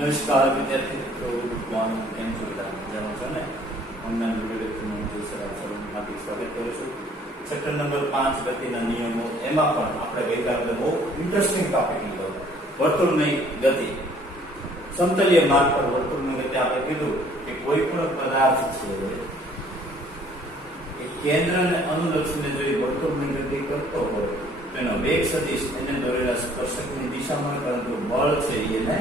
નમસ્કાર વિદ્યાર્થી મિત્રો, ગુડ મોર્નિંગ. કેમ છો બધા? મજામાં છો ને? ઓનલાઈન વિડિયો લેક્ચરમાં હું સર્વનું હાર્દિક સ્વાગત કરું છું. ચેપ્ટર નંબર 5 ગતિના નિયમો. એમાં પણ આપણે ગઈકાલે બહુ ઇન્ટરેસ્ટિંગ ટોપિક લીધો, વર્તુળની ગતિ. સમતલીય માર્ગ પર વર્તુળની ગતિ આપણે કીધું કે કોઈ પણ પદાર્થ છે એ કેન્દ્રને અનુલક્ષીને જો વર્તુળની ગતિ કરતો હોય તેનો વેગ સદિશ એને દોરેલા સ્પર્શકની દિશામાં, પરંતુ બળ છે એને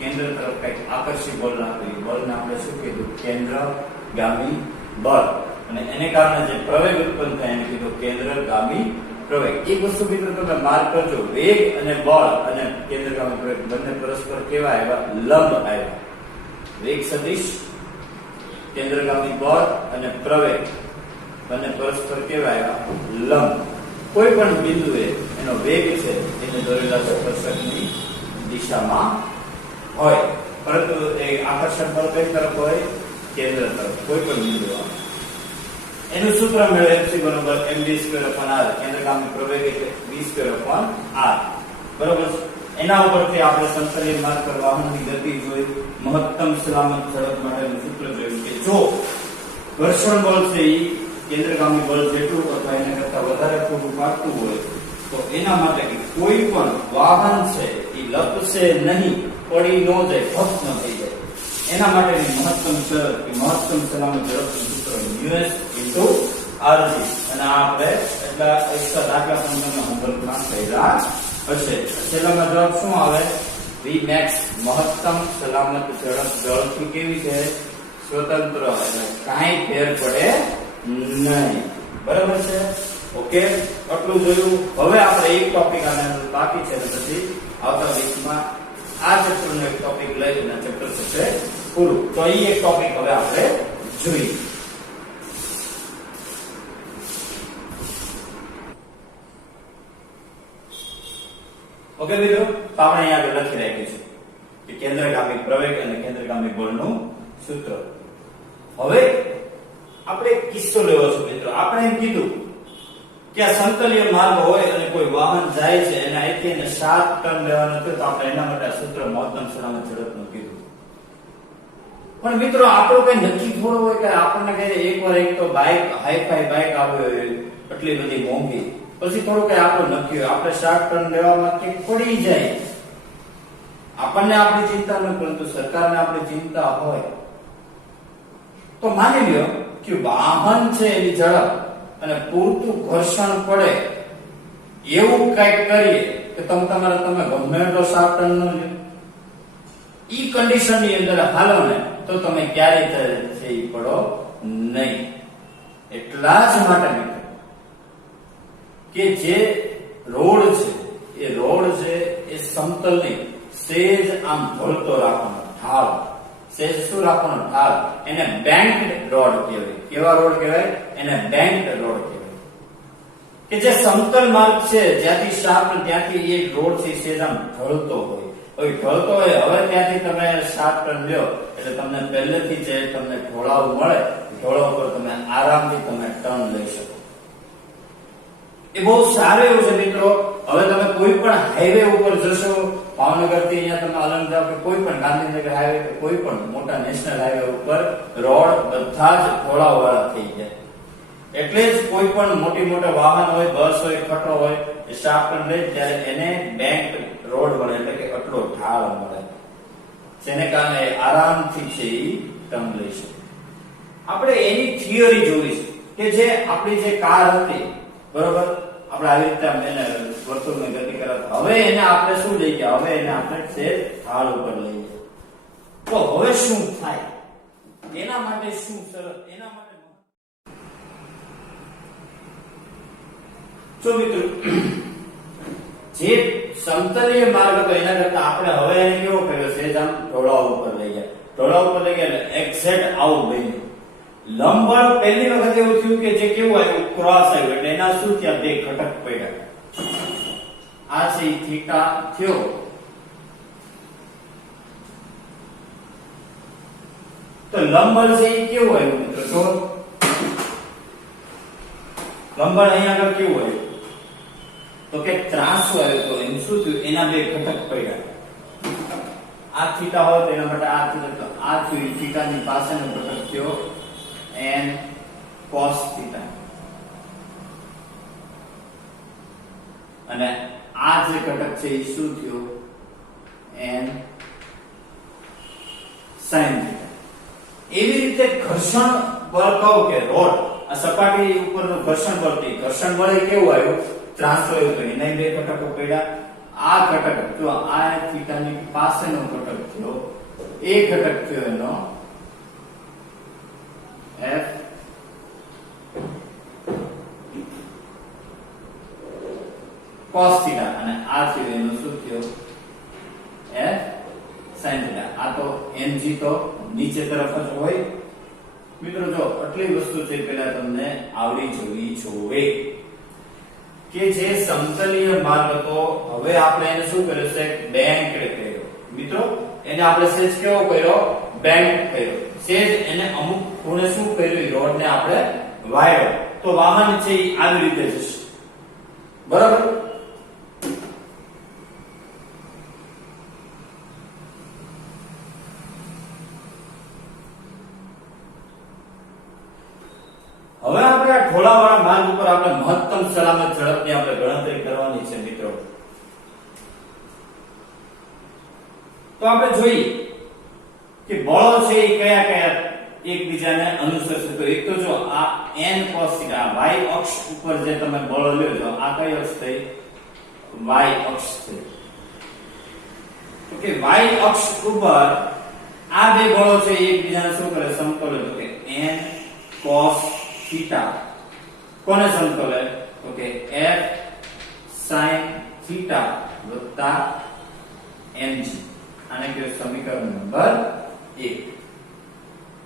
કેન્દ્ર તરફ કંઈક આકર્ષી બળ લાગતું, બળને આપણે શું કીધું? કેન્દ્રગામી બળ. અને એને કારણે જે પ્રવેગ ઉત્પન્ન થાય એને કીધું કેન્દ્રગામી પ્રવેગ. એક વસ્તુ મિત્રો તમે માર્ક કરજો, વેગ અને બળ અને કેન્દ્રગામી પ્રવેગ બંને પરસ્પર કેવા આવ્યા? લંબ આવ્યા. વેગ સદિશ, કેન્દ્રગામી બળ અને પ્રવેગ બંને પરસ્પર કેવા આવ્યા? લંબ. કોઈ પણ બિંદુએ એનો વેગ છે એને દોરેલા સ્પર્શકની દિશામાં હોય, પરંતુ એ આકર્ષણ બળ કઈ તરફ હોય? કેન્દ્ર તરફ. કોઈ પણ બિંદુ એનું સૂત્ર મેળવે MC બરાબર mv²/r. કેન્દ્રગામી પ્રવેગ એટલે v²/r. બરોબર. એના ઉપરથી આપણે સમતલીય માર્ગ પર વાહનની ગતિ જોઈ, મહત્તમ સલામત ઝડપ માટેનું સૂત્ર જોયું કે જો ઘર્ષણ બળ છે એ કેન્દ્રગામી બળ જેટલું અથવા એના કરતા વધારે થોડું પાડતું હોય તો એના માટે કોઈ પણ વાહન છે એ લપસે નહીં, પડી ન જાય, ભસ્મ ન થઈ જાય. એના માટેની મહત્તમ શરત કે મહત્તમ સલામત ઝડપનું સૂત્ર μs/rg. અને આ આપણે એટલા એક્સ્ટ્રા દાખલા પણ તમને હોમવર્કમાં કર્યા હશે. છેલ્લામાં જવાબ શું આવે? vmax. મહત્તમ સલામત ઝડપ દળથી કેવી છે? સ્વતંત્ર, એટલે કાંઈ ફેર પડે નહીં. બરાબર છે? ઓકે, આટલું જોયું. હવે આપણે એક ટોપિક આના બાકી છે, પછી આવતા વીકમાં આ ચેપ્ટરનો એક ટોપિક લઈને ચેપ્ટર થશે પૂરું. તો એ એક ટોપિક હવે આપણે જોઈએ. ઓકે મિત્રો, તો આપણે અહીંયા આગળ લખી રાખ્યું છે કે કેન્દ્રગામી પ્રવેગ અને કેન્દ્રગામી બળનું સૂત્ર. હવે આપણે એક કિસ્સો લેવો છે મિત્રો. આપણે એમ કીધું કે આ સમતલીય માર્ગ હોય અને કોઈ વાહન જાય છે અને અહીંથી એને 7 ટન લેવાનું થયું, તો આપણે એના માટે આ સૂત્ર મહત્તમ સલામત ઝડપનું કીધું. પણ મિત્રો આપણું કઈ નક્કી થોડું હોય કે આપણને કઈ એકવાર એક તો બાઇક, હાઈફાઈ બાઇક આવી હોય એટલી બધી મોંઘી, પછી થોડું કઈ આપણું નક્કી હોય આપણે 7 ટન લેવામાં કે પડી જાય, આપણને આપણી ચિંતા ન, પરંતુ સરકારને આપણી ચિંતા હોય, તો માની લ્યો કે વાહન છે એની ઝડપ અને પૂરતું ઘર્ષણ પડે એવું કઈક કરીએ કે તમે ગમે એટલો 7 ટન નો લ્યો, ઈ કન્ડિશન ની અંદર હાલો ને તો તમે ક્યારેય છે ઈ પડો નહીં. એટલા જ માટે કે જે રોડ છે એ સમતલ નહીં, સેજ આમ ઢળતો રાખવાનો ઢાળ, સેજ શું રાખવાનો? ઢાળ. એને બેંક્ડ રોડ કહેવાય. કેવા રોડ કહેવાય? એને બેંક્ડ રોડ કહેવાય. કે જે સમતલ માર્ગ છે જ્યાંથી શાફ્ટ ત્યાંથી એ રોડ છે સેજ આમ ઢળતો હોય. હવે ઢળતો હોય, હવે ત્યાંથી તમે 7 ટન લ્યો એટલે તમને પહેલેથી જે તમને ઢોળાવ મળે, ઢોળાવ પર તમે આરામથી તમે ટર્ન લઈ શકો. એ બહુ સારું એવું છે મિત્રો. હવે તમે કોઈ પણ હાઈવે ઉપર જશો, ભાવનગર થી અહીંયા તમે અલંગ જાવ કે કોઈ પણ ગાંધીનગર હાઈવે કે કોઈ પણ મોટા નેશનલ હાઈવે ઉપર રોડ બધા જ ઢોળાવ વાળા થઈ જાય. એટલે જ કોઈ પણ મોટા વાહન હોય, બસ હોય, ખટરો હોય, એ 7 ટન લે ત્યારે એને બેંક રોડ મળે, એટલે કે આટલો ઢાળ મળે, જેને કારણે આરામથી છે એ ટર્ન લઈ શકે. આપણે એની થિયરી જોઈશું કે જે આપણી જે કાર હતી, બરોબર, આપણે આવી રીતે એને વર્તુળની ગતિ કરાવતા, હવે એને આપણે શું લઈ ગયા? હવે એને આપણે સેજ ઢાળ ઉપર લઈ ગયા. તો હવે શું થાય? એના માટે શું શરત? એના માટે જો મિત્રો જે સમતલીય માર્ગ હતો એના કરતા આપણે હવે એને કેવો કર્યો? સેજ આમ ઢોળાવ ઉપર લઈ ગયા. ઢોળાવ ઉપર લઈ ગયા એટલે એક્ઝેક્ટ આવું બન્યું. લંબળ પહેલી વખત એવું થયું કે જે કેવું આવ્યું? ક્રોસ આવ્યું. એટલે એના શું થયા? બે ઘટક પડ્યા. આ છે થીટા થયો, તો લંબળ છે એ કેવું આવ્યું મિત્રો? જો લંબળ અહીંયા આગળ કેવું આવ્યું? તો કે ત્રાંસુ આવ્યો. તો એમ શું થયું? એના બે ઘટક પડ્યા. આ થીટા હોય તો એના માટે આ થીટા, તો આ થયું થીટા ની પાસેનો ઘટક થયો n cos થીટા, અને આ જે ઘટક છે એ શું થયું n sin થીટા. એવી રીતે ઘર્ષણ બળ કહું કે રોડ આ સપાટી ઉપરનું ઘર્ષણ બળ, ઘર્ષણ બળ એ કેવું આવ્યું ત્રાંસો આવ્યું, તો એના બે ઘટકો પડ્યા. આ ઘટક જો આ થીટા ની પાસેનો ઘટક થયો, એ ઘટક થયો એનો f cos થીટા, અને આ થયો એનો શું થયો f sin થીટા. આ તો mg તો નીચે તરફ જ હોય. મિત્રો જો આટલી વસ્તુ છે પહેલા તમને આવડી જવી જોઈએ કે જે સમતલીય માર્ગ હતો, હવે આપણે એને શું કર્યું છે બેંક કર્યો. મિત્રો એને આપણે સેજ કેવો કર્યો બેંક કર્યો, સેજ એને અમુક ખૂણે શું કર્યું રોડ ને આપણે વાયરો, તો વાહન છે એ આવી રીતે જશે બરાબર. હવે આપણે આ ઢોળાવાળા માર્ગ ઉપર આપણે મહત્તમ સલામત ઝડપની આપણે ગણતરી કરવાની છે મિત્રો. તો આપણે જોઈએ કે બળો છે એ કયા કયા એકબીજાને અનુસરશે. તો એક તો જો આ n cos થીટા y અક્ષ ઉપર જે તમે બળો લ્યો છો, આ કઈ અક્ષ થઈ y અક્ષ થઈ. તો કે y અક્ષ ઉપર આ બે બળો છે એ એકબીજાને શું કરે સમતોલે. તો કે n cos થીટા કોને સમતોલે તો કે f sin થીટા વત્તા mg, આને કહેવાય સમીકરણ નંબર 1.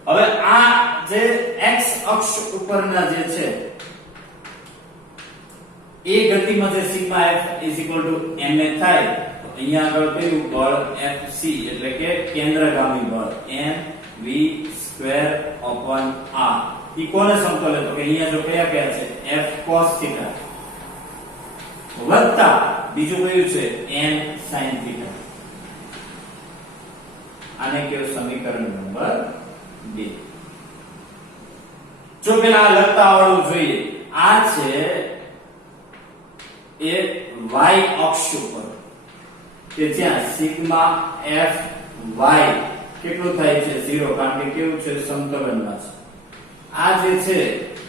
હવે આ જે x અક્ષ ઉપરના જે છે એ ગતિમાં જે સિગ્મા f ma થાય, તો અહીંયા આગળ કયું બળ fc એટલે કે કેન્દ્રગામી બળ mv²/r ઈ કોને સમતોલે તો કે અહીંયા જો કયા કયા છે f cos થીટા વત્તા બીજું કયું છે n sin થીટા, આને કહેવાય સમીકરણ નંબર 2. જો પેલા આ લખતા આવડવું જોઈએ. આ છે એ y અક્ષ ઉપર કે જ્યાં સિગ્મા f y કેટલું થાય છે 0, કારણ કે કેવું છે સમતોલનમાં છે. આ જે છે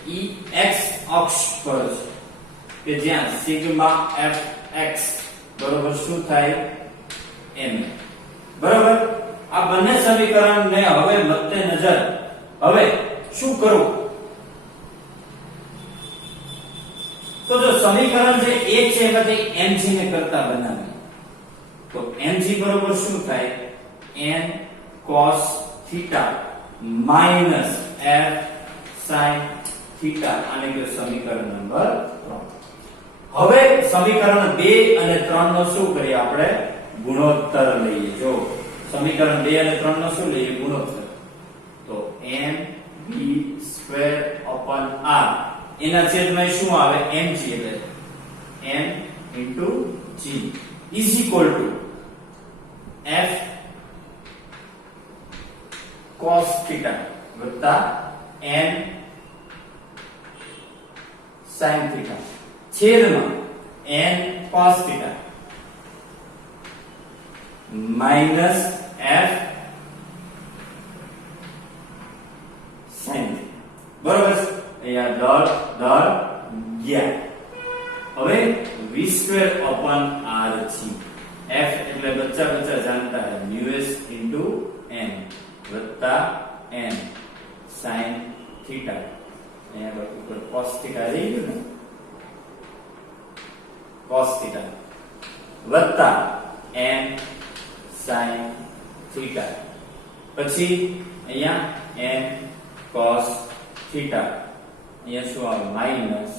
ઈ x અક્ષ પર છે કે જ્યાં સિગ્મા fx બરોબર શું થાય m બરોબર. આ બંને સમીકરણને હવે મધ્ય નજર હવે શું કરવું, તો જો સમીકરણ જે 1 છે એમાંથી mg ને કરતા બનાવીએ તો mg બરોબર શું થાય n cos theta minus f sin theta, આને કે સમીકરણ નંબર 3. હવે સમીકરણ 2 અને 3 નો શું કરીએ આપણે ગુણોત્તર લઈએ. જો સમીકરણ 2 અને 3 નો શું લઈએ ગુણોત્તર, તો mv²/r એના છેદમાં શું આવે mg, એટલે m * g is equal to f cos theta વત્તા n sin થીટા છેદમાં n cos theta minus f sin theta બરોબર છે. અહીંયા દર ગયા. હવે v²/r છે. f એટલે બચ્ચા જાણતા હે μs * n વત્તા n sin થીટા, અહીંયા ઉપર cos થીટા રહી ગયું ને, cos થીટા વત્તા n sin થીટા, પછી અહીંયા n cos થીટા, અહીંયા શું આવે માઈનસ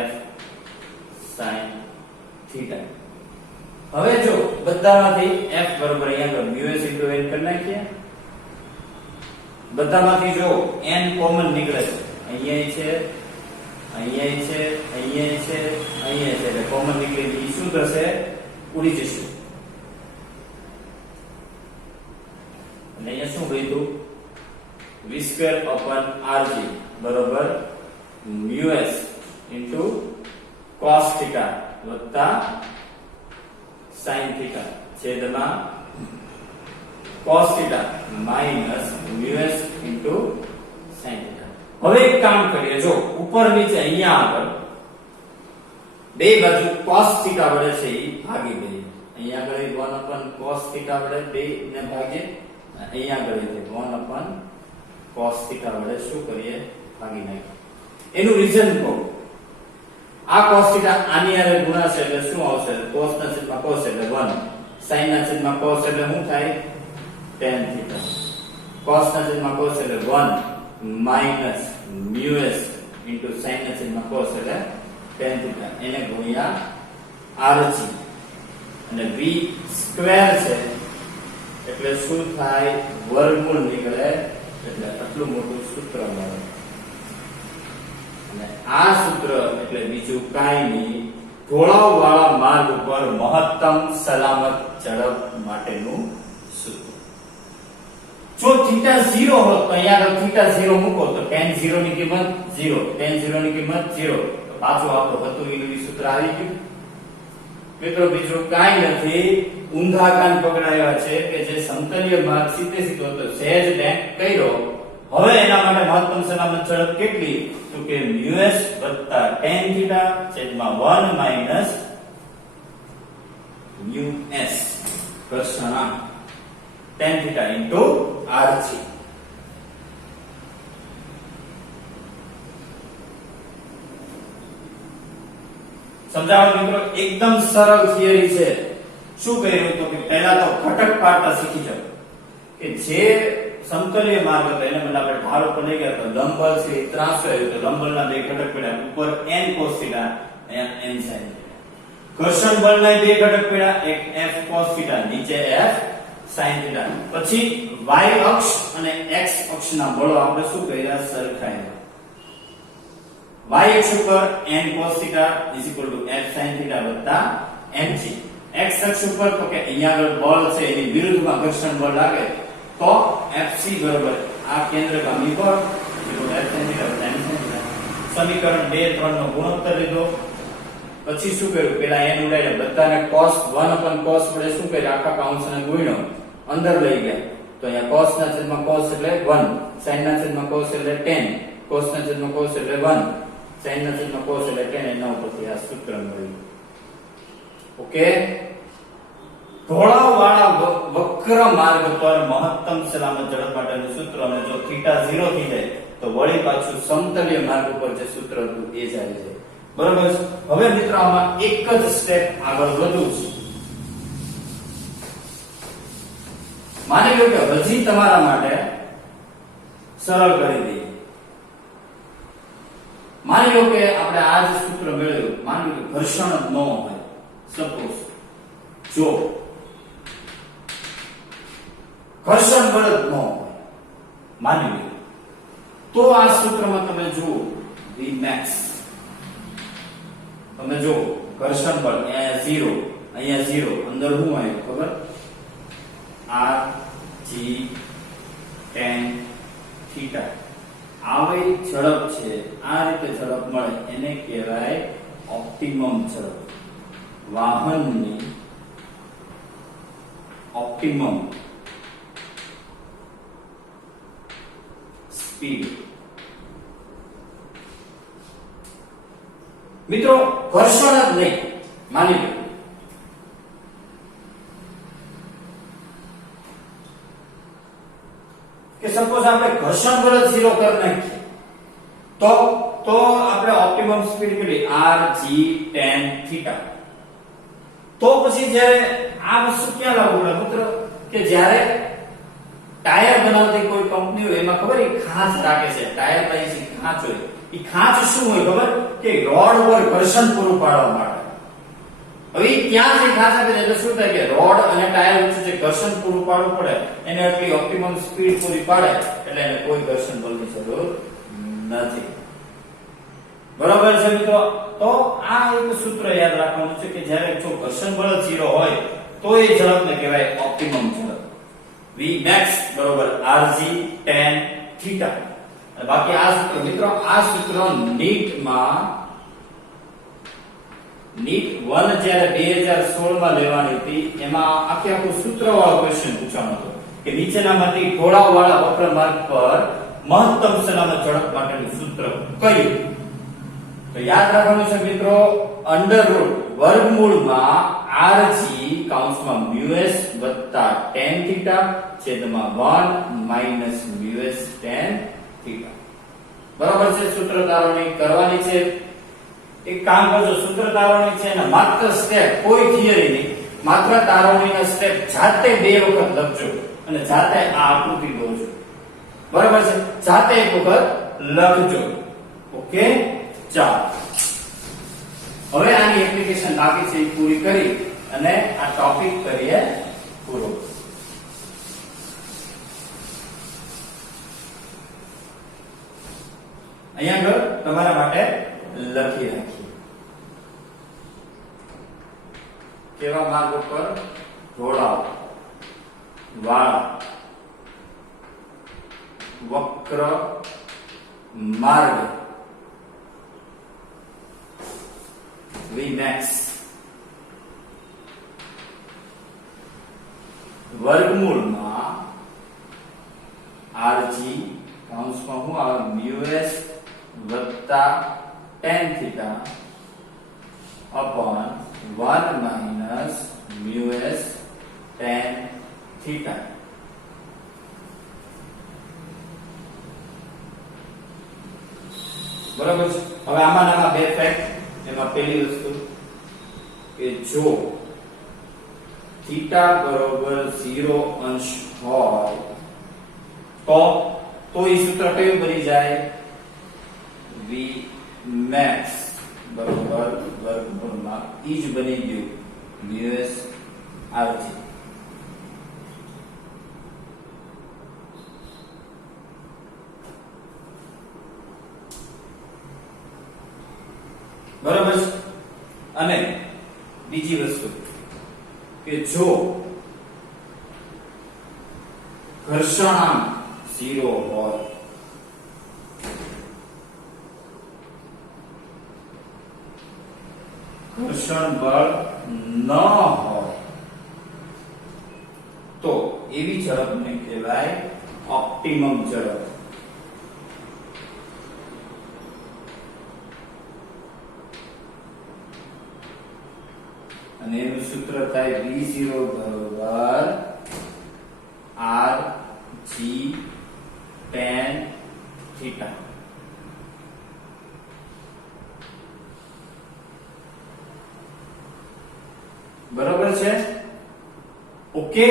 f sin થીટા. હવે જો બધામાંથી f બરોબર અહીંયા તો μs * n કરી નાખીએ. બધામાંથી જો n કોમન નીકળે છે, અહીંયા છે અહીંયા છે અહીંયા છે અહીંયા છે, એટલે કોમન નીકળી શું થશે ઉડી જશે. કીધું v²/rg બરોબર μs cos θ વત્તા sin θ છેદમાં cos θ minus μs sin θ. હવે એક કામ કરીએ, જો ઉપર નીચે અહીંયા આગળ બે બાજુ cos θ વડે છે એ ભાગી દઈએ. અહીંયા આગળ 1/cos θ વડે બે ને ભાગીએ, અહીંયા આગળ 1/cos θ વડે શું કરીએ, ભાગી નાખીએ. એનું રીઝન કહું, આ cos θ આની હારે ગુણાશે એટલે શું આવશે, cos ના છેદમાં cos એટલે 1, sin ના છેદમાં cos એટલે શું થાય, tan θ, cos ના છેદમાં cos એટલે 1 minus μs sin ના છેદમાં cos એટલે tan θ, એને ગુણ્યા rg અને v સ્ક્વેર છે એટલે શું થાય, વર્ગમૂળ નીકળે એટલે આટલું મોટું સૂત્ર મળે. અને આ સૂત્ર એટલે બીજું કાંઈ નહીં, ઢોળાવવાળા માર્ગ ઉપર મહત્તમ સલામત ઝડપ માટેનું સૂત્ર. જો θ 0 હોત તો અહીંયા θ 0 મૂકો તો tan 0 ની કિંમત 0, tan 0 ની કિંમત 0, તો પાછું આપણું હતું એનું સૂત્ર આવી ગયું. મિત્રો બીજું કાંઈ નથી, ઊંધા કાન પકડાયા છે કે જે સમતલીય માર્ગ સીધે સીધો હતો સહેજ બેંક કર્યો. હવે એના માટે મહત્તમ સલામત ઝડપ કેટલી, તો કે μs tan θ છેદમાં 1 minus μs ઘર્ષણાંક tan θ rg. સમજાવો મિત્રો, એકદમ સરળ થિયરી છે. શું કર્યું તો કે પહેલા તો ઘટક પાડતા શીખી જાવ કે જે સમતલીય માર્ગ હતો એને મને આપણે ઢાળ ઉપર લઈ ગયા તો લંબબળ છે ત્રાંસો આવ્યો તો લંબબળના બે ઘટક પડ્યા, ઉપર n cos θ અહીંયા n sin θ. ઘર્ષણ બળના બે ઘટક પડ્યા, એક f cos θ નીચે f sin θ. પછી y અક્ષ અને x અક્ષના બળો આપણે શું કર્યા, સરખાવ્યા. y અક્ષ ઉપર n cos θ f sin θ વત્તા mg. x અક્ષ ઉપર તો કે અહીંયા આગળ બળ છે એની વિરુદ્ધમાં ઘર્ષણ બળ લાગે તો fc બરાબર આ કેન્દ્રગામી બળ f sin θ વત્તા m sin θ. સમીકરણ 2 3 નો ગુણોત્તર લીધો. પછી શું કર્યું, પેલા n ઉડાડ્યા, બધાને cos 1/cos વડે શું કર્યું, આખા કૌંસને ગુણ્યો, અંદર લઈ ગયા તો અહીંયા cos ના છેદમાં cos એટલે 1, sin ના છેદમાં cos એટલે 10, cos ના છેદમાં cos એટલે 1, sin ના છેદમાં cos એટલે 10. એના ઉપરથી આ સૂત્ર મળ્યું. ઓકે, ઢોળાવવાળા વક્ર માર્ગ પર મહત્તમ સલામત ઝડપ માટેનું સૂત્ર, અને જો θ 0 થઈ જાય તો વળી પાછું સમતલીય માર્ગ ઉપર જે સૂત્ર હતું એ જ આવી જાય. બરોબર છે. હવે મિત્રો આમાં એક જ સ્ટેપ આગળ વધું છું. માની લો કે હજી તમારા માટે સરળ કરી દઈએ. માની લો કે આપણે આ જે સૂત્ર મેળવ્યું, માની લો કે ઘર્ષણ જ ન હોય, સપોઝ જો ઘર્ષણ બળ જ ન હોય માની લો, તો આ સૂત્રમાં તમે જુઓ Vmax, તમે જો ઘર્ષણ બળ અહીંયા 0 અંદર શું આવ્યું ખબર, r g tan θ. આવી ઝડપ છે, આ રીતે ઝડપ મળે એને કહેવાય ઓપ્ટિમમ ઝડપ. વાહનની ઓપ્ટિમમ સ્પીડ. મિત્રો ઘર્ષણ જ નહીં, માની લો કે સપોઝ આપણે ઘર્ષણ બળ 0 કરી નાખીએ તો આપણે ઓપ્ટિમમ સ્પીડ કેટલી, r g tan θ. તો પછી જ્યારે આ વસ્તુ ક્યાં લાગુ પડે મિત્રો, કે જ્યારે ટાયર બનાવતી કોઈ કંપની હોય એમાં ખબર એ ખાંચ રાખે છે, ટાયર પાસે ખાંચ હોય, એ ખાંચ શું હોય ખબર, કે રોડ પર ઘર્ષણ પૂરું પાડવા માટે. હવે ત્યાં જે ખાંચ આપે એટલે શું થાય કે રોડ અને ટાયર વચ્ચે જે ઘર્ષણ પૂરું પાડવું પડે એને આટલી ઓપ્ટિમમ સ્પીડ પૂરી પાડે એટલે એને કોઈ ઘર્ષણ બળની જરૂર નથી. બરાબર છે મિત્રો. તો આ એક સૂત્ર યાદ રાખવાનું છે કે જ્યારે જો ઘર્ષણ બળ 0 હોય તો એ ઝડપને કહેવાય ઓપ્ટિમમ ઝડપ. v max બરોબર rg tan theta. અને બાકી આ સૂત્ર મિત્રો, આ સૂત્ર નીટ 1 જ્યારે 2016 માં લેવાની હતી એમાં આખું સૂત્રવાળો ક્વેશ્ચન પૂછવાનો હતો કે નીચેનામાંથી ઢોળાવવાળા વક્રમાર્ગ પર મહત્તમ સલામત ઝડપ માટેનું સૂત્ર કયું? તો યાદ રાખવાનું છે મિત્રો, અંડરરૂટ વર્ગમૂળમાં rg કૌંસમાં µs વત્તા tan થીટા છેદમાં 1 માઈનસ µs tan થીટા. બરાબર છે? સૂત્ર તારવણી કરવાની છે. એક કામ કરજો, સૂત્ર તારવણી છે ને માત્ર સ્ટેપ, કોઈ થિયરી નહીં, માત્ર તારવણીના સ્ટેપ જાતે 2 વખત લખજો અને જાતે આ આકૃતિ દોરજો. બરાબર છે? જાતે એક વખત લખજો. ઓકે, ચાલો હવે આની એપ્લિકેશન બાકી છે એ પૂરી કરી અને આ ટોપિક કરીએ પૂરો. અહીંયા આગળ તમારા માટે લખી રાખીએ કેવા માર્ગ ઉપર ઢોળાવ વાળા વક્ર માર્ગ Vmax વર્ગમૂળમાં rg કૌંસમાં હું આવે µs વત્તા tan theta upon 1 minus µs tan theta. બરાબર છે? હવે આમાં બે ફેક્ટ. એમાં પહેલી વસ્તુ કે જો થીટા બરોબર 0 અંશ હોય તો એ સૂત્ર કયું બની જાય? v max બરોબર વર્ગમૂળમાં ઈ જ બની ગયું µs rg. બરાબર છે? અને બીજી વસ્તુ કે જો ઘર્ષણાંક 0 હોય ઘર્ષણ બળ ન હોય તો એવી ઝડપને કહેવાય ઓપ્ટિમમ ઝડપ. અને એનું સૂત્ર થાય v0 બરોબર rg tan થીટા. બરોબર છે? ઓકે,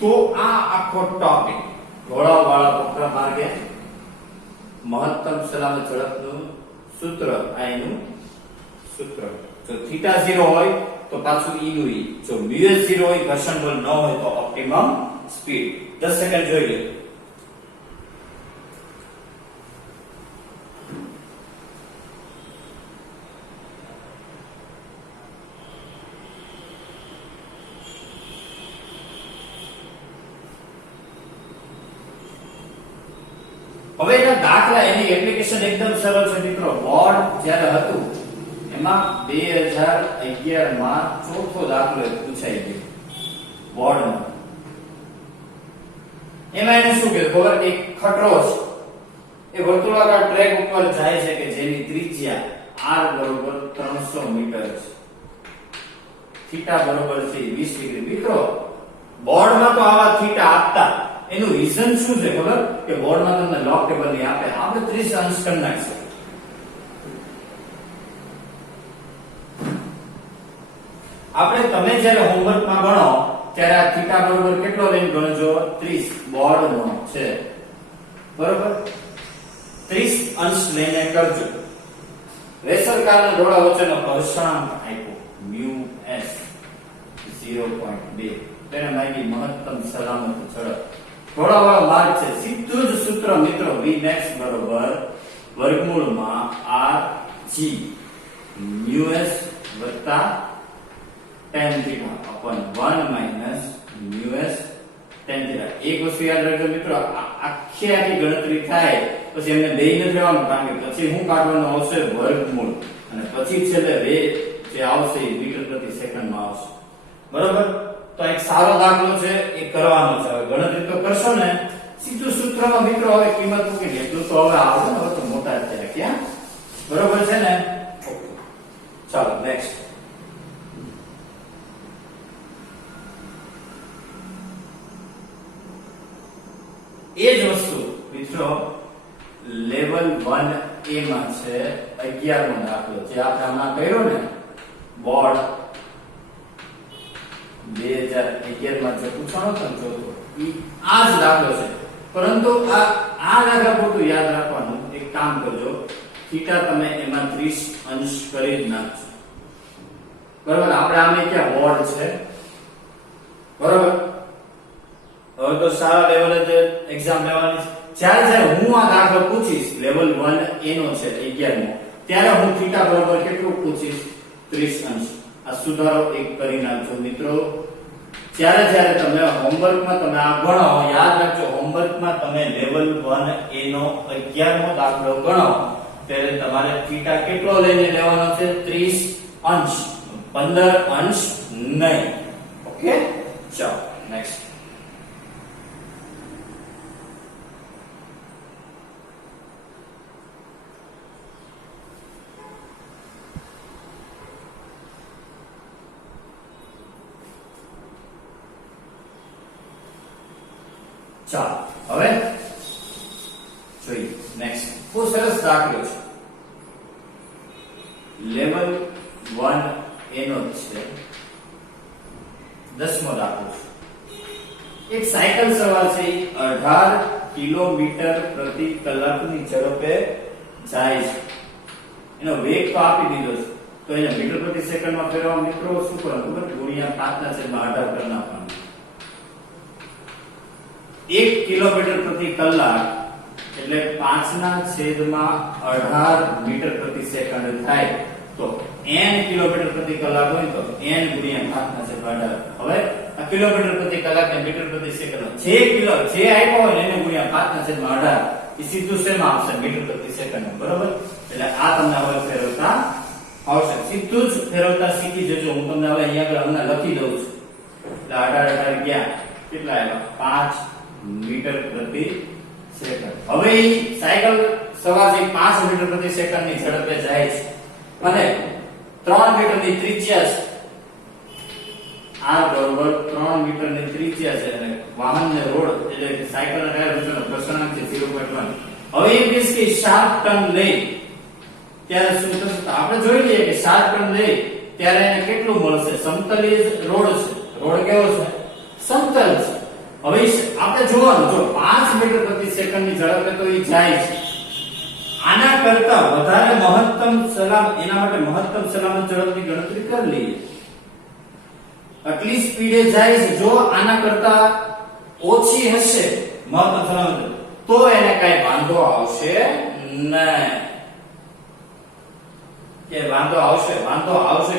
તો આ આખો ટોપિક ઢોળાવવાળા વક્રમાર્ગે મહત્તમ સલામત ઝડપનું સૂત્ર, આ એનું સૂત્ર. જો થીટા 0 હોય તો પાછું e નું e, જો µs 0 હોય ઘર્ષણ બળ ન હોય તો ઓપ્ટિમમ સ્પીડ. 10 સેકન્ડ જોઈ લો. હવે એના દાખલા, એની એપ્લિકેશન એકદમ સરળ છે મિત્રો. બોર્ડ જ્યારે હતું એમાં 2011 માં ચોથો દાખલો પૂછાઈ ગયો બોર્ડમાં. એમાં એને શું કીધું ખબર? એક ખટરો છે, એ વર્તુળાકાર ટ્રેક ઉપર જાય છે કે જેની ત્રિજ્યા r બરોબર 300 મીટર છે, થીટા બરોબર છે 20 ડિગ્રી. મિત્રો બોર્ડમાં તો આવા થીટા આપતા, એનું રીઝન શું છે ખબર? કે બોર્ડમાં તમને લોગ ટેબલ ની આપે, આપણે 30 અંશ કરી નાખીએ. આપણે તમે જ્યારે હોમવર્કમાં ગણો ત્યારે આ થીટા બરોબર કેટલો લઈને ગણજો? 30 બોર્ડનો છે બરોબર, 30 અંશ લઈને કરજો. રેસરકારના ઢોળા વચ્ચેનો ઘર્ષણાંક આપ્યો µs 0.2, તેને માગી મહત્તમ સલામત ઝડપ. ઢોળાવાળો માર્ગ છે, સીધું જ સૂત્ર મિત્રો Vmax બરોબર વર્ગમૂળમાં rg µs વત્તા tan theta upon 1 minus µs tan theta. એક વસ્તુ યાદ રાખજો મિત્રો, આખી ગણતરી થાય પછી એમને બેય નથી લેવાનું, કારણ કે પછી હું કાઢવાનું આવશે વર્ગમૂળ, અને પછી છેલ્લે બે જે આવશે એ મીટર પ્રતિ સેકન્ડમાં આવશે. બરોબર? તો એક સારો દાખલો છે, એ કરવાનો છે. હવે ગણતરી તો કરશો ને, સીધું સૂત્રમાં મિત્રો હવે કિંમત મૂકી એટલું તો હવે આવશે ને, હવે તો મોટા જ થયા ક્યાં. બરોબર છે ને? ચાલો નેક્સ્ટ. એ જ વસ્તુ મિત્રો લેવલ 1A માં છે 11મો દાખલો, જે આપણે હમણાં કર્યો ને બોર્ડ 2011 માં જે પૂછવાનો હતો ને ચોથો, આ જ દાખલો છે. પરંતુ આ દાખલા પૂરતું યાદ રાખવાનું, એક કામ કરજો, થીટા તમે એમાં 30 અંશ કરી જ નાખજો. બરોબર? આપણે આમે ક્યાં બોર્ડ છે. બરોબર? હવે તો સારા લેવલે જે એક્ઝામ લેવાની છે, જ્યારે હું આ દાખલો પૂછીશ લેવલ 1A નો છે 11મો, ત્યારે હું થીટા બરાબર કેટલું પૂછીશ? 30 અંશ. આ સુધારો એક કરી નાખજો મિત્રો. જ્યારે તમે હોમવર્કમાં તમે આ ગણો, યાદ રાખજો, હોમવર્કમાં તમે લેવલ 1A નો 11મો દાખલો ગણો ત્યારે તમારે થીટા કેટલો લઈને લેવાનો છે? 30 અંશ, 15 અંશ નહીં. ઓકે, ચાલો નેક્સ્ટ. ચાલો હવે જોઈએ નેક્સ્ટ. બહુ સરસ દાખલો છે, લેવલ 1A નો છે 10મો દાખલો છે. એક સાયકલ સવાર છે, 18 કિલોમીટર પ્રતિ કલાકની ઝડપે જાય છે. એનો વેગ તો આપી દીધો છે, તો એને મીટર પ્રતિ સેકન્ડમાં ફેરવવા મિત્રો શું કરવાનું ખબર? ગુણ્યા 5/18 કરી નાખવાનું. 1 કિલોમીટર પ્રતિ કલાક એટલે 5/18 મીટર પ્રતિ સેકન્ડ થાય. તો n કિલોમીટર પ્રતિ કલાક હોય તો n ગુણ્યા 5/18. હવે આ કિલોમીટર પ્રતિ કલાક ને મીટર પ્રતિ સેકન્ડ જે આપ્યો હોય એને ગુણ્યા 5/18 એ સીધું શેમાં આવશે? મીટર પ્રતિ સેકન્ડ. બરોબર? એટલે આ તમને હવે ફેરવતા આવશે. સીધું જ ફેરવતા શીખી જજો. હું તમને હવે અહીંયા આગળ હમણાં લખી દઉં છું. એટલે 18 ગયા કેટલા આવ્યા? 5 મીટર પ્રતિ સેકન્ડ. હવે સાયકલ સવારથી 5 મીટર પ્રતિ સેકન્ડ ની ઝડપે જાય છે અને 3 મીટર ની ત્રિજ્યા છે. આ બરોબર 3 મીટર ની ત્રિજ્યા છે અને વાહનને રોડ એટલે કે સાયકલના ટાયર વચ્ચેનો ઘર્ષણાંક છે 0.1. હવે એ કેસ કે 7 ટન લઈ ત્યારે શું થશે? આપણે જોઈ લઈએ કે 7 ટન લઈ ત્યારે એને કેટલું મળશે? સમતલી રોડ છે. રોડ કેવો છે? સમતલ છે. હવે આપણે જોવાનું, જો 5 મીટર પ્રતિ સેકન્ડ ની ઝડપે તો એ જાય છે, આના કરતા વધારે મહત્તમ એના માટે મહત્તમ સલામત ઝડપની ગણતરી કરી લઈએ. આટલી સ્પીડે જાય છે, જો આના કરતા ઓછી હશે મહત્તમ સલામત તો એને કઈ વાંધો આવશે નહીં. કે વાંધો આવશે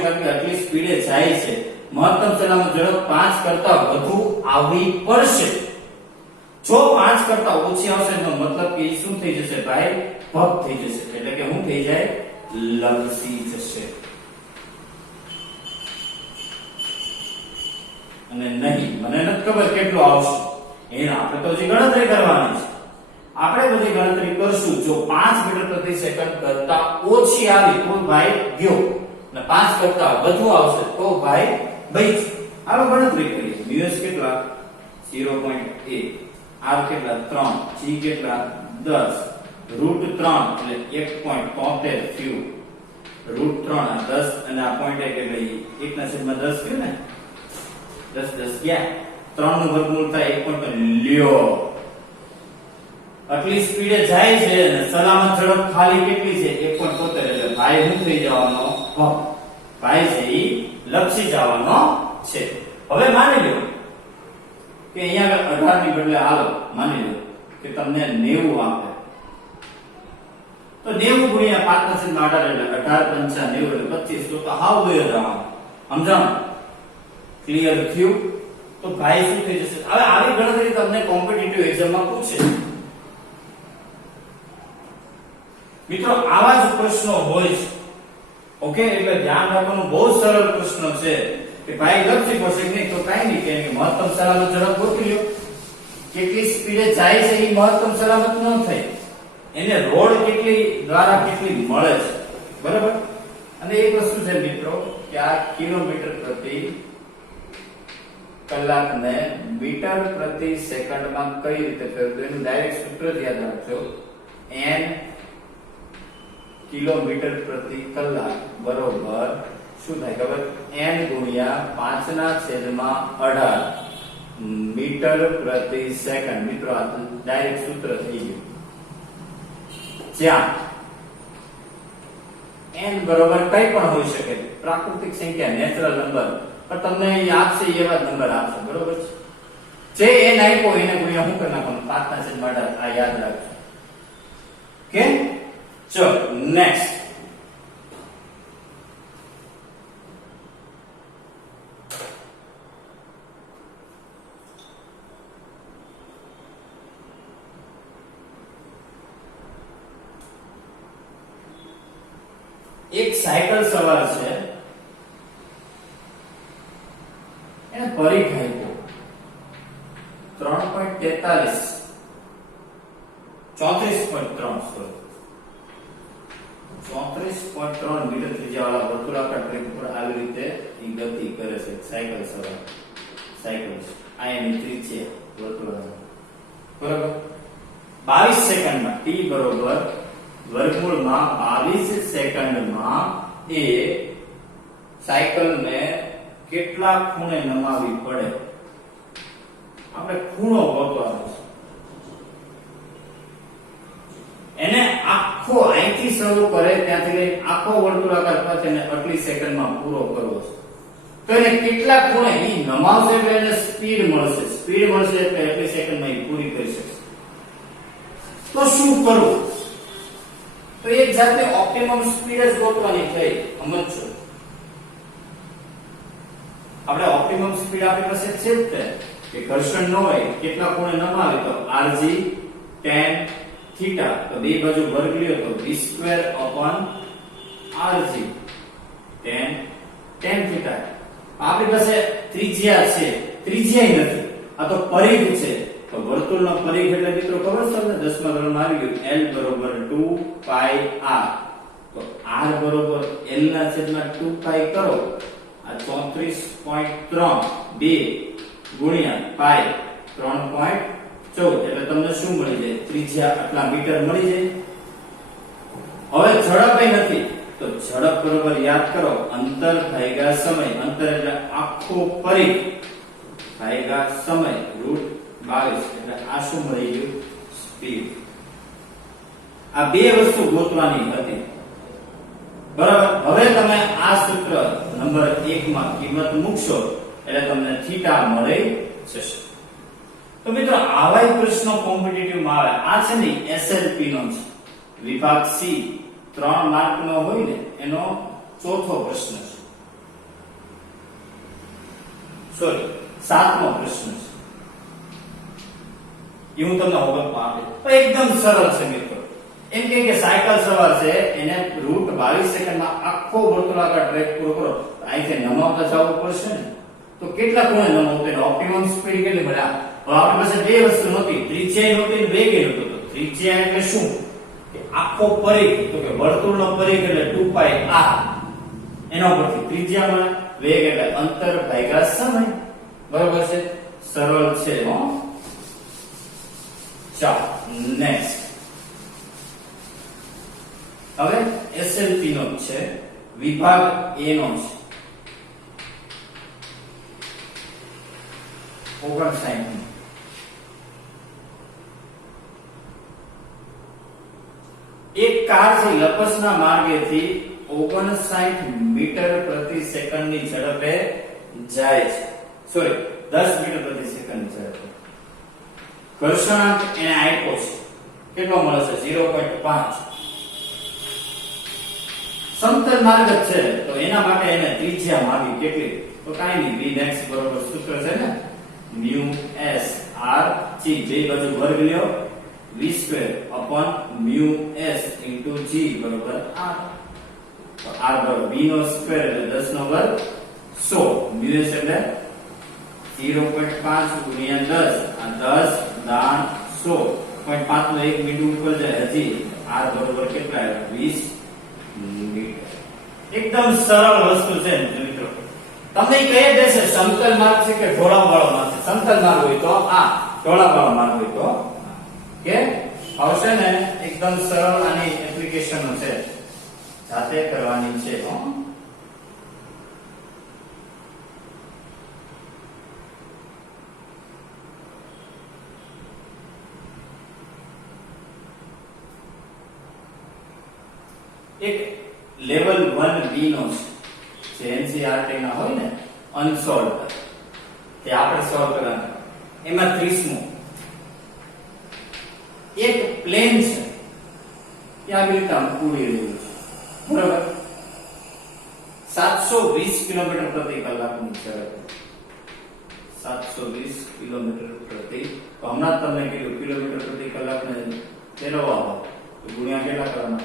કારણ કે આટલી સ્પીડે જાય છે, મહત્તમ સલામત ઝડપ 5 કરતા વધુ આવવી પડશે. જો 5 કરતા ઓછી આવશે એનો મતલબ કે શું થઈ જશે ભાઈ? ભગ થઈ જશે. એટલે કે શું થઈ જાય? લપસી જશે. અને નહીં, મને નથી ખબર કેટલું આવશે, એને આપણે તો હજી ગણતરી કરવાની છે. આપણે બધી ગણતરી કરશું. જો 5 મીટર પ્રતિ સેકન્ડ કરતા ઓછી આવી તો ભાઈ ગયો, અને 5 કરતા વધુ આવશે તો ભાઈ બઈ. આનો ગણતરી કરીએ. યુએસ કેટલા? 0.8, આર કેટલા? 3, જી કેટલા? 10, √3 એટલે 1.73 થયું. √3 આ 10 અને આ પોઈન્ટ એટલે 1/10 થયું ને. 10 ગયા, 3 નું વર્ગમૂળ થાય 1. લ્યો, આટલી સ્પીડે જાય છે અને સલામત ઝડપ ખાલી કેટલી છે? 1.73. એટલે ભાઈ શું થઈ જવાનો? ભાઈ છે ઈ લપસી જવાનો છે. હવે માની લો કે અહીંયા 18 ની બદલે હાલો માની લો કે તમને 90 આપે, તો 90 ગુણ્યા 5/18 એટલે 18 × 5 = 90 એટલે 25. તો હાવ ગયો જવાનો. સમજાણું? ક્લિયર થયું? તો તો ભાઈ શું થઈ જશે? હવે આવી ગણતરી તમને કોમ્પિટિટિવ એક્ઝામમાં પૂછે. મિત્રો આવા જ પ્રશ્નો હોય છે. ઓકે, એટલે ધ્યાન રાખવાનું બહુ સરળ પ્રશ્ન છે કે ભાઈ લખી પડશે કે નહીં તો કાઈ નહીં કે મહત્તમ સલામત ઝડપ ગોતી લો. કેટલી સ્પીડે જાય છે એ મહત્તમ સલામત ન થાય, એને રોડ કેટલી દ્વારા કેટલી મળે છે, બરાબર. અને એક વસ્તુ છે મિત્રો કે આ કિલોમીટર પ્રતિ કલાકને મીટર પ્રતિ સેકન્ડમાં કઈ રીતે ફેરવવું એનું ડાયરેક્ટ સૂત્ર યાદ રાખજો. n કિલોમીટર પ્રતિ કલાક બરોબર શું થાય ખબર? n ગુણ્યા 5/18 મીટર પ્રતિ સેકન્ડ. મિત્રો આ ડાયરેક્ટ સૂત્ર થઈ ગયું. જ્યાં n બરોબર કઈ પણ હોઈ શકે, પ્રાકૃતિક સંખ્યા, નેચરલ નંબર, પણ તમને એ આપશે એવા જ નંબર આપશે, બરોબર છે. જે n આપ્યો એને ગુણ્યા શું કરી નાખવાનું? 5/18. આ યાદ રાખજો. ઓકે, ચલો નેક્સ્ટ. એક સાયકલ સવાર છે, એને પરીખ આપ્યો 3.43 34.3 મીટર ત્રિજ્યાવાળા વર્તુળાકાર ટ્રેક પર આવી રીતે ગતિ કરે છે. સાયકલ સવાર સાયકલ આ એની ત્રિજ્યા વર્તુળાકાર, બરાબર. 22 સેકન્ડમાં t બરોબર વર્ગમૂળમાં 22 સેકન્ડમાં એ સાયકલને કેટલા ખૂણે નમાવી પડે? આપણે ખૂણો ગોતવાનો છે. એને આખો અહીંથી શરૂ કરે ત્યાંથી લઈને આખો વર્તુળાકાર પથ એને આટલી સેકન્ડમાં પૂરો કરવો છે. તો એને કેટલા ખૂણે ઈ નમાવશે એટલે એને સ્પીડ મળશે. સ્પીડ મળશે એટલે એટલી સેકન્ડમાં ઈ પૂરી કરી શકશે. તો શું કરવું? તો એક જાતની ઓપ્ટિમમ સ્પીડ જ ગોતવાની થઈ. સમજો, આપણે ઓપ્ટિમમ સ્પીડ આપણી પાસે છે જ કે ઘર્ષણ ન હોય, કેટલા ખૂણે નમાવે તો rg tan થીટા, તો બે બાજુ વર્ગ લ્યો તો v²/rg tan થીટા. આપણી પાસે ત્રિજ્યા છે, ત્રિજ્યા નથી, આ તો પરિઘ છે. તો વર્તુળનો પરિઘ એટલે મિત્રો ખબર છે તમને 10મા ધોરણમાં આવી ગયું, l બરોબર 2πr. તો r બરોબર l ના છેદમાં 2π કરો, આ 34.3 2 ગુણ્યા પાઈ 3.14 એટલે તમને શું મળી જાય? ત્રિજ્યા આટલા મીટર મળી જાય. હવે ઝડપ નથી તો ઝડપ બરોબર યાદ કરો, અંતર ભાગ્યા સમય. અંતર એટલે આખો પરિઘ ભાગ્યા સમય √22 એટલે આ શું મળી ગયું? સ્પીડ. આ બે વસ્તુ ગોતવાની હતી, બરાબર. હવે તમે આ સૂત્ર નંબર 1 માં કિંમત મૂકશો એટલે તમને થીટા મળી જશે. તો મિત્રો આવા પ્રશ્નો કોમ્પિટિટિવ માં આવે. આ છે ને SLP નો છે, વિભાગ C 3 માર્ક નો હોય ને એનો ચોથો પ્રશ્ન છે, સોરી 7મો પ્રશ્ન છે. એ હું તમને હોમવર્કમાં આપીશ. એકદમ સરળ છે મિત્રો. એમ કે સાયકલ સવાર છે, એને √22 સેકન્ડમાં આખો વર્તુળાકાર ટ્રેક પૂરો કરો. અહીંથી નમાવતા જવું પડશે ને, તો કેટલા ખૂણે નમાવતો? એનો ઓપ્ટિમમ સ્પીડ કેટલી મળે? હવે આપણી પાસે બે વસ્તુ નહોતી, ત્રિજ્યા નહોતી ને વેગ નહોતો. તો ત્રિજ્યા એટલે શું? કે આખો પરિઘ, તો કે વર્તુળનો પરિઘ એટલે 2πr. એના પરથી ત્રિજ્યા મળે. વેગ એટલે અંતર ભાગ્યા સમય, બરાબર છે. સરળ છે હો. ચાલો નેક્સ્ટ. હવે SLP નો છે, વિભાગ A નો છે 59. એક કાર છે લપસના માર્ગેથી 59 મીટર પ્રતિ સેકન્ડની ઝડપે જાય છે. સોરી 10 મીટર પ્રતિ સેકન્ડની ઝડપે. ઘર્ષણાંક એને આપ્યો છે, કેટલો મળે છે? 0.5. સમતલ માર્ગ છે તો એના માટે એને ત્રિજ્યા માંગી કેટલી? તો કાઈ નહીં, v next બરોબર સૂત્ર છે ને g બે બાજુ વર્ગ લ્યો v square upon mu s into g બરોબર r. તો r બરોબર v નો સ્ક્વેર એટલે 10 નો વર્ગ 100 મ્યુ s એટલે 0.5 ગુણ્યા 10 આ 10 દાન 100 0.5 નો 1 મીટર ઉપર જાય હજી r બરોબર કેટલા આવ્યા 20 મીટર. એકદમ સરળ વસ્તુ છે મિત્રો. તમને કહી દેશે સમતલ માર્ગ છે કે ઢોળાવવાળો માર્ગ છે. સમતલ માર્ગ હોય તો આ, ઢોળાવવાળો માર્ગ હોય તો કે આવશે ને. એકદમ સરળ આની એપ્લિકેશનો છે, જાતે કરવાની છે. એક લેવલ 1B નો છે, જે એનસીઆરટી ના હોય ને અનસોલ્વ, તે આપણે સોલ્વ કરવાનું. એમાં 30મો એક પ્લેન છે, ત્યાં આવી રીતે ઉડી રહ્યું છે બરાબર 720 કિલોમીટર પ્રતિ કલાકની ઝડપે. 720 કિલોમીટર પ્રતિ, તો હમણાં તમને કીધું કિલોમીટર પ્રતિ કલાકને ફેરવવા હોય તો ગુણ્યા કેટલા કરવાના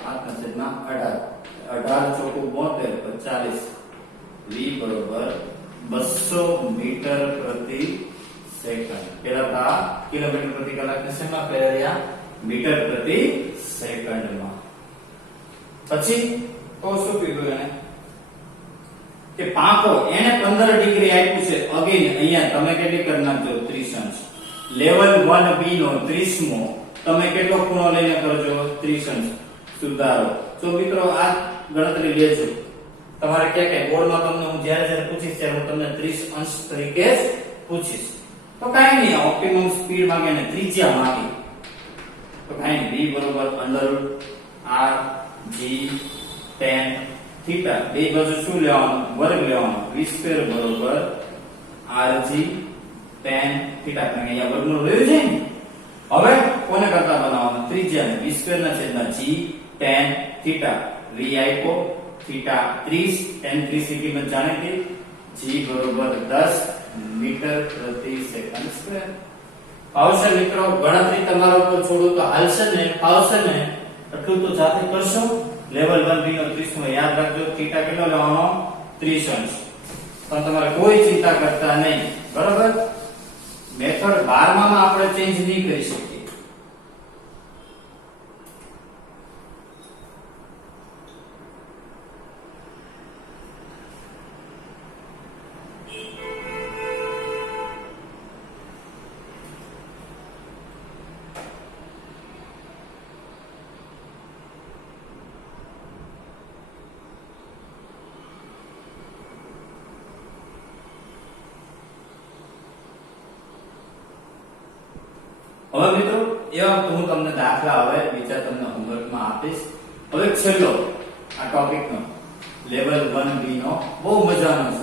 8 ચોકુ 72 40 v બરોબર 200 મીટર પ્રતિ સેકન્ડ. પેલા તા કિલોમીટર પ્રતિ કલાક ને શેમાં ફેરવ્યા મીટર પ્રતિ સેકન્ડમાં. પછી તો શું કીધું એને કે પાંખો એને 15 ડિગ્રી આપ્યું છે. અગેન અહીંયા તમે કેટલી કરી નાખજો 30 અંશ. લેવલ 1B નો 30મો તમે કેટલો ખૂણો લઈને કરજો 30 અંશ સુધારો. તો મિત્રો આ ગણતરી લેજો. તમારે કે બોર્ડમાં તમને હું જ્યારે પૂછીશ ત્યારે હું તમને 30 અંશ તરીકે પૂછીશ. તો કાઈ નહીં, ઓપ્ટિમમ સ્પીડ માંગે ને ત્રિજ્યા માંગે તો કાઈ નહીં, b બરોબર √r g tan થીટા બે બાજુ શું લેવાનું વર્ગ લેવાનો v² બરોબર rg tan થીટા. કારણ કે અહીંયા વર્ગમૂળ રહ્યું છે ને. હવે કોને કરતા બનાવવાનું ત્રિજ્યાને v² ના છેદમાં g tan થીટા. v આપ્યો થીટા 30 tan 30 ની કિંમત જાણીતી g બરોબર 10 મીટર પ્રતિ સેકન્ડ સ્ક્વેર. આવશે મિત્રો. ગણતરી તમારા ઉપર છોડું તો હાલશે ને, આવશે ને એટલું તો જાતે કરશો. લેવલ 1B નો 30મો યાદ રાખજો. થીટા કેટલો લેવાનો 30 અંશ. તો તમારે કોઈ ચિંતા કરતા નહીં બરાબર. મેથડ 12માં આપણે ચેન્જ નહીં કરી શકીએ. હવે મિત્રો એવા હું તમને દાખલા હવે બીજા તમને હોમવર્કમાં આપીશ. હવે છેલ્લો આ ટોપિકનો લેવલ 1B નો બહુ મજાનો છે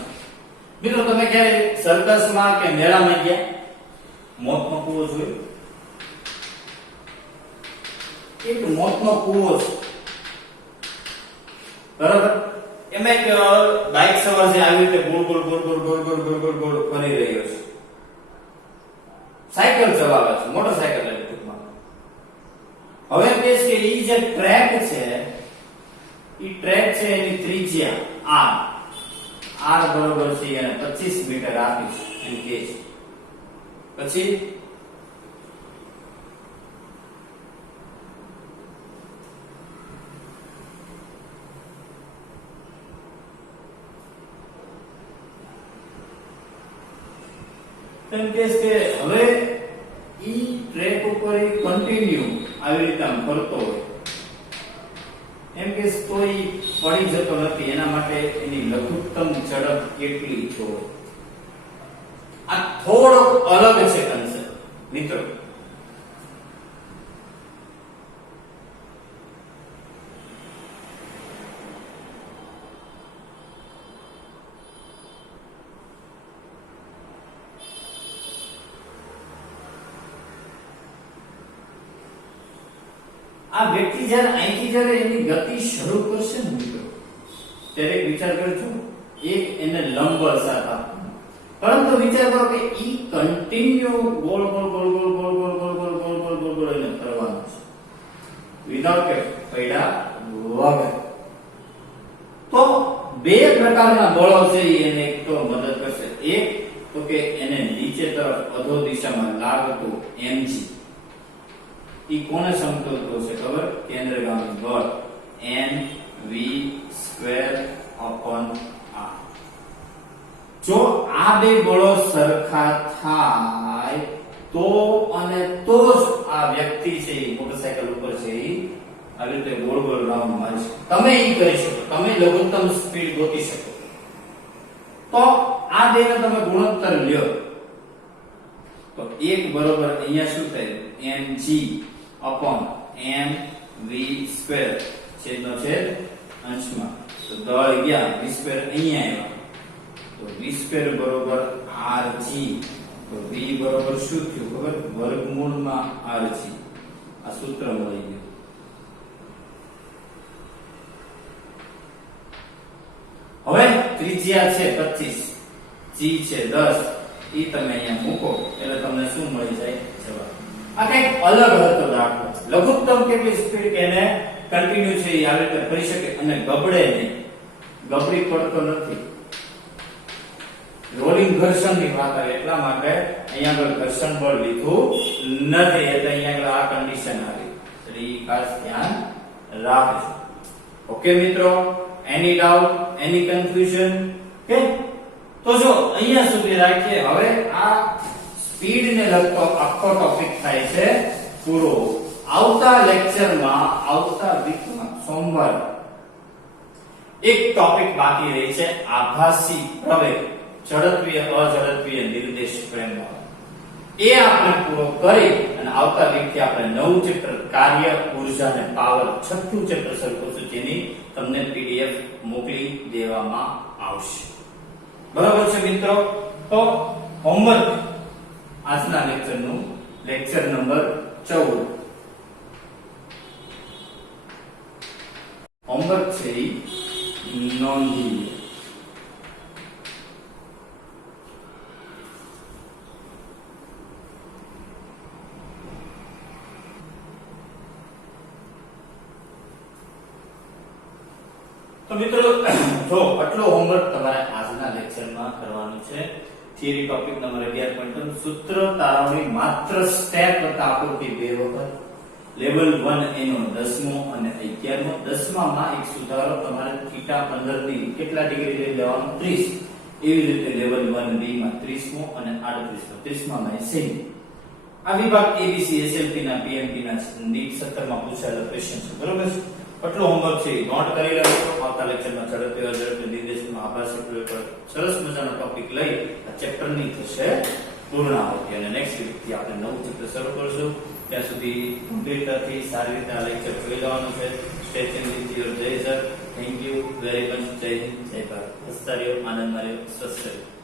મિત્રો. તમે ક્યારે સર્કસમાં કે મેળામાં ગયા મોતનો કૂવો જોયો? એક મોતનો કૂવો છે બરાબર. એમાં એક બાઇક સવાર છે, આવી રીતે ગોળ ગોળ ગોળ ગોળ ગોળ ગોળ ગોળ ગોળ ગોળ ફરી રહ્યો છે. સાયકલ ચલાવે છે, મોટરસાયકલ ટૂંકમાં. હવે કે ઈ જે ટ્રેક છે, ઈ ટ્રેક છે એની ત્રિજ્યા r બરોબર છે અને 25 મીટર આપીશ એમ કે છે. પછી એમ કે હવે ઈ ટ્રેક ઉપર કન્ટિન્યુ આવી રીતે આમ ફરતો હોય એમ કે તો ઈ પડી જતો નથી. એના માટે એની લઘુત્તમ ઝડપ કેટલી છે? આ થોડો અલગ છે કન્સેપ્ટ મિત્રો. આ વ્યક્તિ જ્યારે અહીંથી જ્યારે એની ગતિ શરૂ કરશે ને મિત્રો, ત્યારે વિચાર કરજો એક એને લંબ સાથ આપવાનો. પરંતુ વિચાર કરો કે ઈ કન્ટિન્યુ ગોળ ગોળ ગોળ ગોળ ગોળ ગોળ ગોળ ગોળ ગોળ ગોળ ગોળ ગોળ એને ફરવાનું છે વિધાઉટ કે પૈડા વગર. તો બે પ્રકારના બળો છે એને એક તો મદદ કરશે. એક તો કે એને નીચે તરફ અધો દિશામાં લાગતું mg ઈ કોને સમતોલતું છે ખબર? કેન્દ્રગામી બળ mv²/r. જો આ બે બળો સરખા થાય તો અને તો જ આ વ્યક્તિ છે મોટરસાયકલ ઉપર છે આવી રીતે ગોળ ગોળ રાઉન્ડ મારી શકે. તમે ઈ કરી શકો, તમે લઘુત્તમ સ્પીડ ગોતી શકો. તો આ બેનો તમે ગુણોત્તર લ્યો તો 1 બરોબર અહીંયા શું થાય? mg/mv² છેદનો છેદ અંશમાં. તો દળ ગયા v² અહીંયા આવ્યા તો v² બરોબર rg. તો v બરોબર શું થયું ખબર? વર્ગમૂળમાં rg. આ સૂત્ર મળી ગયું. હવે ત્રિજ્યા છે 25, g છે 10, ઈ તમે અહીંયા મૂકો એટલે તમને શું મળી જાય? જવાબ. આ કંઈક અલગ હતો દાખલો. લઘુત્તમ કેટલી સ્પીડ કે એને કન્ટિન્યુ છે એ આવી રીતે કરી શકે અને ગબડે નહીં, ગબડી પડતો નથી. રોલિંગ ઘર્ષણની વાત આવે એટલા માટે અહીંયા આગળ ઘર્ષણ બળ લીધું નથી એટલે અહીંયા આગળ આ કન્ડિશન આવી. એટલે ઈ ખાસ ધ્યાન રાખજો. ઓકે મિત્રો, એની ડાઉટ, એની કન્ફ્યુઝન? કે તો જો અહીંયા સુધી રાખીએ. હવે આ સ્પીડ ને લગતો આખો ટોપિક થાય છે પૂરો. આવતા લેક્ચરમાં, આવતા વીકમાં સોમવાર એક ટોપિક બાકી રહી છે, આભાસી પ્રવેગ, ઝડપીય અઝડપીય નિર્દેશ ફ્રેમવર્ક. એ આપણે પૂરો કરી અને આવતા વીકથી આપણે નવું ચેપ્ટર કાર્ય, ઉર્જા અને પાવર, છઠ્ઠું ચેપ્ટર શરૂ કરશું, જેની તમને પીડીએફ મોકલી દેવામાં આવશે. બરાબર છે મિત્રો? તો હોમવર્ક આજના લેક્ચરનું લેક્ચર નંબર 14 હોમવર્ક છે નોંધી. તો મિત્રો જો આટલો હોમવર્ક તમારે આજના લેક્ચરમાં કરવાનું છે. થિયરી ટોપિક નંબર 11.1 સૂત્ર તારવણી માત્ર સ્ટેપ વત્તા આકૃતિ 2 વખત. લેવલ 1 એનો 10મો અને 11મો. 10માં એક સુધારો તમારે θ 15 ની કેટલા ડિગ્રી લઈ લેવાનું? 30. એવી રીતે લેવલ 1B માં 30મો અને 38મો. 30માં સેમ. આ વિભાગ ABC SLP ના PMP ના નીટ 17 માં પૂછાયેલા ક્વેશ્ચન છે. બરોબર છે? આટલો હોમવર્ક છે નોટ કરી લેજો. આવતા લેક્ચરમાં ઝડપી અઝડપી નિર્દેશમાં આભાસી પ્રયોગ પર સરસ મજાનો ટોપિક લઈ આ ચેપ્ટર ની થશે પૂર્ણાહુતિ અને નેક્સ્ટ વીક થી આપણે નવું ચેપ્ટર શરૂ કરશું. ત્યાં સુધી કમ્પ્લીટલી સારી રીતે આ લેક્ચર જોઈ લેવાનું છે. સ્ટે ટ્યુન્ડ વિથ યોર જય sir. Thank you very much. જય હિન્દ, જય ભારત. હસતા રહ્યો, આનંદમાં રહ્યો, સ્વસ્થ રહ્યો.